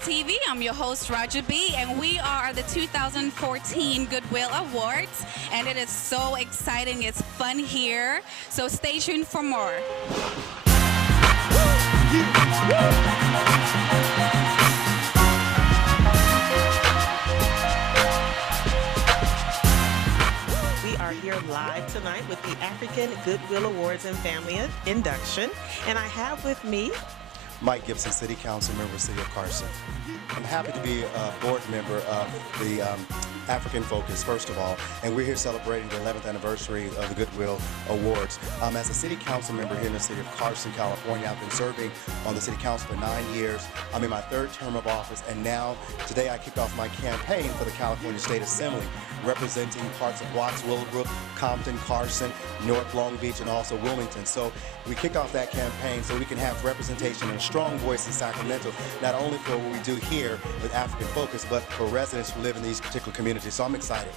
TV. I'm your host, Roger B, and we are the 2014 Goodwill Awards, and it is so exciting. It's fun here, so stay tuned for more. We are here live tonight with the African Goodwill Awards and Family Induction, and I have with me Mike Gibson, City Council Member, City of Carson. I'm happy to be a board member of the African Focus, first of all, and we're here celebrating the 11th anniversary of the Goodwill Awards. As a City Council member here in the City of Carson, California, I've been serving on the City Council for 9 years. I'm in my third term of office, and now, today I kicked off my campaign for the California State Assembly, representing parts of Watts, Willowbrook, Compton, Carson, North Long Beach, and also Wilmington. So we kicked off that campaign so we can have representation and a strong voice in Sacramento, not only for what we do here with African Focus, but for residents who live in these particular communities. So I'm excited.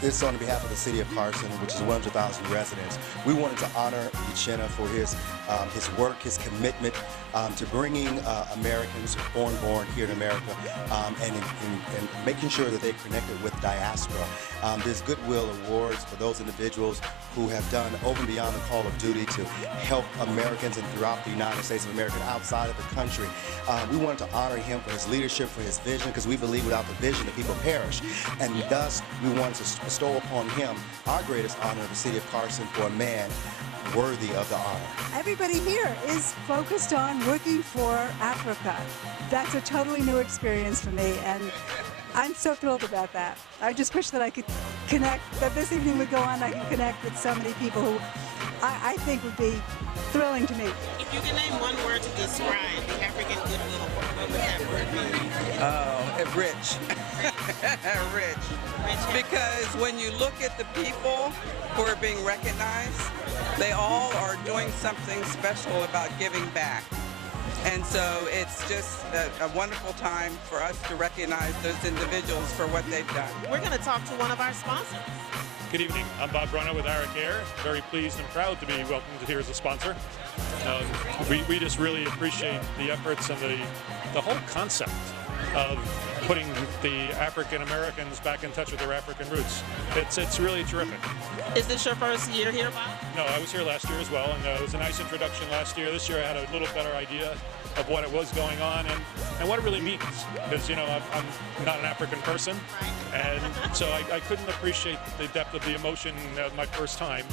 This is on behalf of the City of Carson, which is 100,000 residents. We wanted to honor Uchenna for his work, his commitment to bringing Americans born here in America and making sure that they're connected with diaspora. There's Goodwill Awards for those individuals who have done over and beyond the call of duty to help Americans and throughout the United States of America and outside of the country. We wanted to honor him for his leadership, for his vision, because we believe without the vision, the people perish. And thus, we wanted to bestow upon him our greatest honor of the City of Carson for a man worthy of the honor. Everybody here is focused on working for Africa. That's a totally new experience for me, and I'm so thrilled about that. I just wish that I could connect, that this evening would go on, I could connect with so many people who I think would be thrilling to meet. If you can name one word to describe the African Goodwill Award, what would that word be? Oh, rich. Rich. Because when you look at the people who are being recognized, they all are doing something special about giving back. And so it's just a wonderful time for us to recognize those individuals for what they've done. We're going to talk to one of our sponsors. Good evening. I'm Bob Brunner with Arik Air. Very pleased and proud to be welcomed here as a sponsor. We just really appreciate the efforts and the whole concept of putting the African Americans back in touch with their African roots. It's really terrific. Is this your first year here, Bob? No, I was here last year as well, and it was a nice introduction last year. This year I had a little better idea of what it was going on and what it really means, because I'm not an African person, and so I couldn't appreciate the depth of the emotion my first time,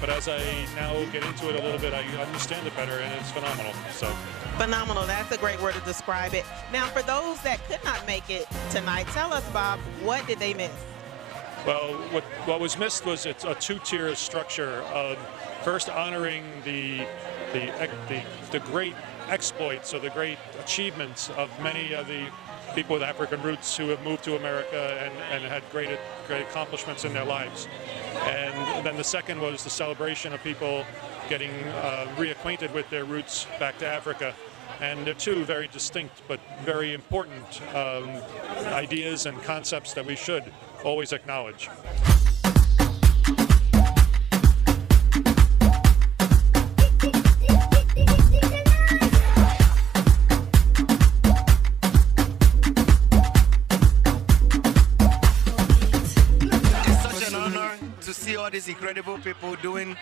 but as I now get into it a little bit, I understand it better, and it's phenomenal. So phenomenal, that's a great word to describe it. Now, for those that could not make it tonight, tell us, Bob, what did they miss? Well, what was missed was it's a two-tier structure of first honoring the great exploits or the great achievements of many of the people with African roots who have moved to America and had great accomplishments in their lives. And then the second was the celebration of people getting reacquainted with their roots back to Africa. And they're two very distinct but very important ideas and concepts that we should always acknowledge. All these incredible people doing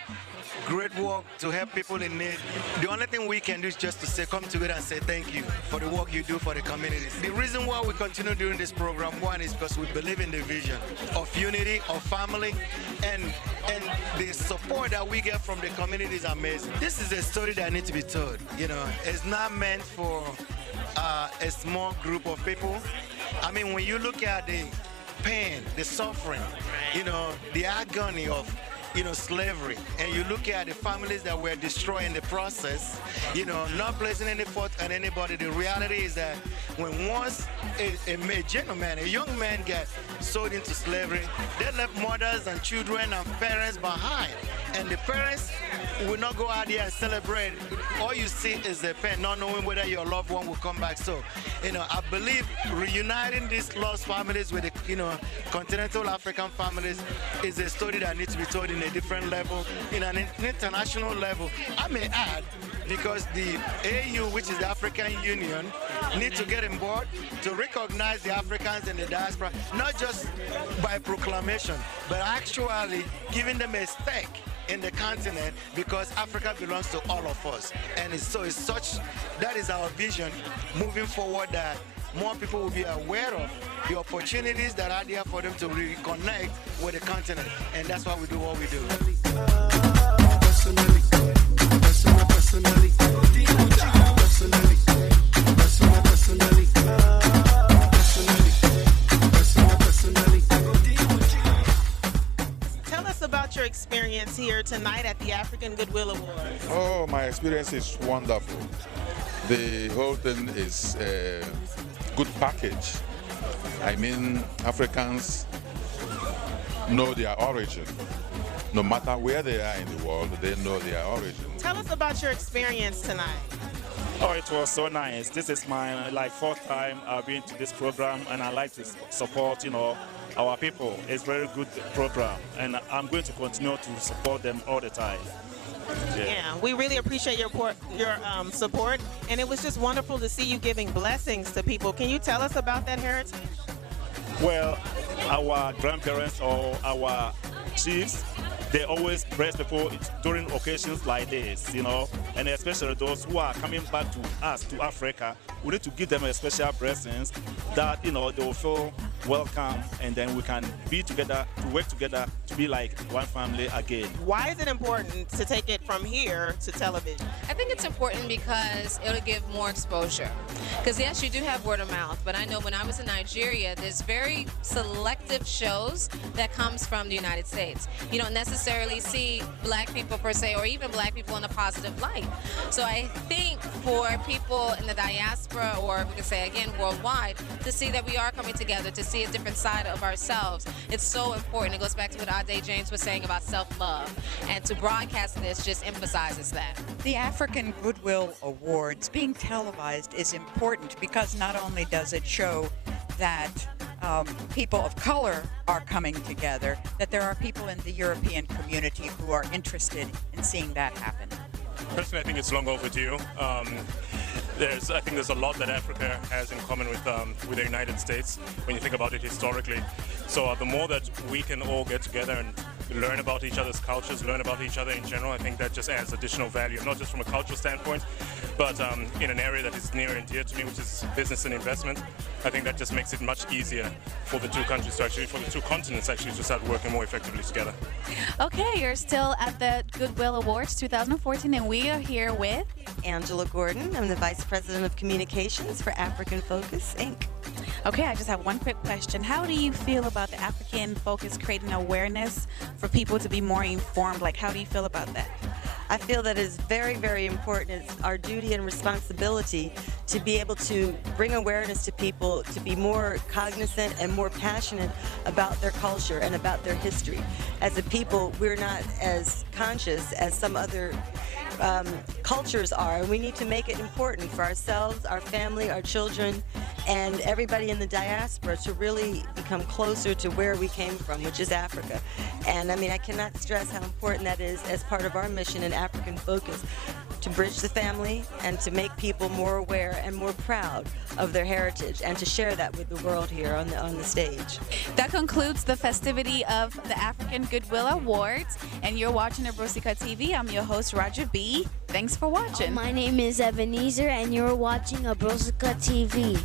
great work to help people in need. The only thing we can do is just to say, come together and say thank you for the work you do for the communities. The reason why we continue doing this program, one, is because we believe in the vision of unity, of family, and the support that we get from the community is amazing. This is a story that needs to be told. It's not meant for a small group of people. I mean, when you look at the pain, the suffering, the agony of slavery, and you look at the families that were destroyed in the process, not placing any fault on anybody, the reality is that when once a gentleman, a young man gets sold into slavery, they left mothers and children and parents behind. And the parents will not go out there and celebrate. All you see is the parent not knowing whether your loved one will come back. So, I believe reuniting these lost families with the, continental African families is a story that needs to be told in a different level, in an international level. I may add, because the AU, which is the African Union, need to get on board to recognize the Africans in the diaspora, not just by proclamation, but actually giving them a stake in the continent, because Africa belongs to all of us. And that is our vision moving forward, that more people will be aware of the opportunities that are there for them to reconnect with the continent. And that's why we do what we do. Tell us about your experience here tonight at the African Goodwill Awards. Oh, my experience is wonderful. The whole thing is a good package. I mean, Africans know their origin. No matter where they are in the world, they know their origin. Tell us about your experience tonight. Oh, it was so nice. This is my fourth time I've been to this program, and I like to support, our people. It's a very good program, and I'm going to continue to support them all the time. Yeah, we really appreciate your support, and it was just wonderful to see you giving blessings to people. Can you tell us about that heritage? Well, our grandparents or our chiefs, they always bless people during occasions like this, and especially those who are coming back to us, to Africa. We need to give them a special blessings that, they will feel welcome, and then we can be together, to work together, to be like one family again. Why is it important to take it from here to television? I think it's important because it'll give more exposure. Because yes, you do have word of mouth, but I know when I was in Nigeria, there's very selective shows that comes from the United States. You don't necessarily see black people per se, or even black people in a positive light. So I think for people in the diaspora, or we could say again worldwide, to see that we are coming together, to see a different side of ourselves, it's so important. It goes back to what Ade James was saying about self-love, and to broadcast this just emphasizes that. The African Goodwill Awards being televised is important because not only does it show that people of color are coming together, that there are people in the European community who are interested in seeing that happen. Personally, I think it's long overdue. I think there's a lot that Africa has in common with the United States when you think about it historically. So the more that we can all get together and learn about each other's cultures, learn about each other in general, I think that just adds additional value, not just from a cultural standpoint, but in an area that is near and dear to me, which is business and investment. I think that just makes it much easier for the two countries to actually, for the two continents actually, to start working more effectively together. Okay, you're still at the Goodwill Awards 2014, and we are here with Angela Gordon. I'm the Vice President of Communications for African Focus, Inc. Okay, I just have one quick question. How do you feel about the African Focus creating awareness for people to be more informed? How do you feel about that? I feel that it's very, very important. It's our duty and responsibility to be able to bring awareness to people, to be more cognizant and more passionate about their culture and about their history. As a people, we're not as conscious as some other cultures are, and we need to make it important for ourselves, our family, our children, and everybody in the diaspora to really become closer to where we came from, which is Africa. And I cannot stress how important that is as part of our mission in African Focus, to bridge the family and to make people more aware and more proud of their heritage, and to share that with the world here on the stage. That concludes the festivity of the African Goodwill Awards, and you're watching Abrosika TV. I'm your host, Roger B. Thanks for watching. My name is Ebenezer, and you're watching Abrosika TV.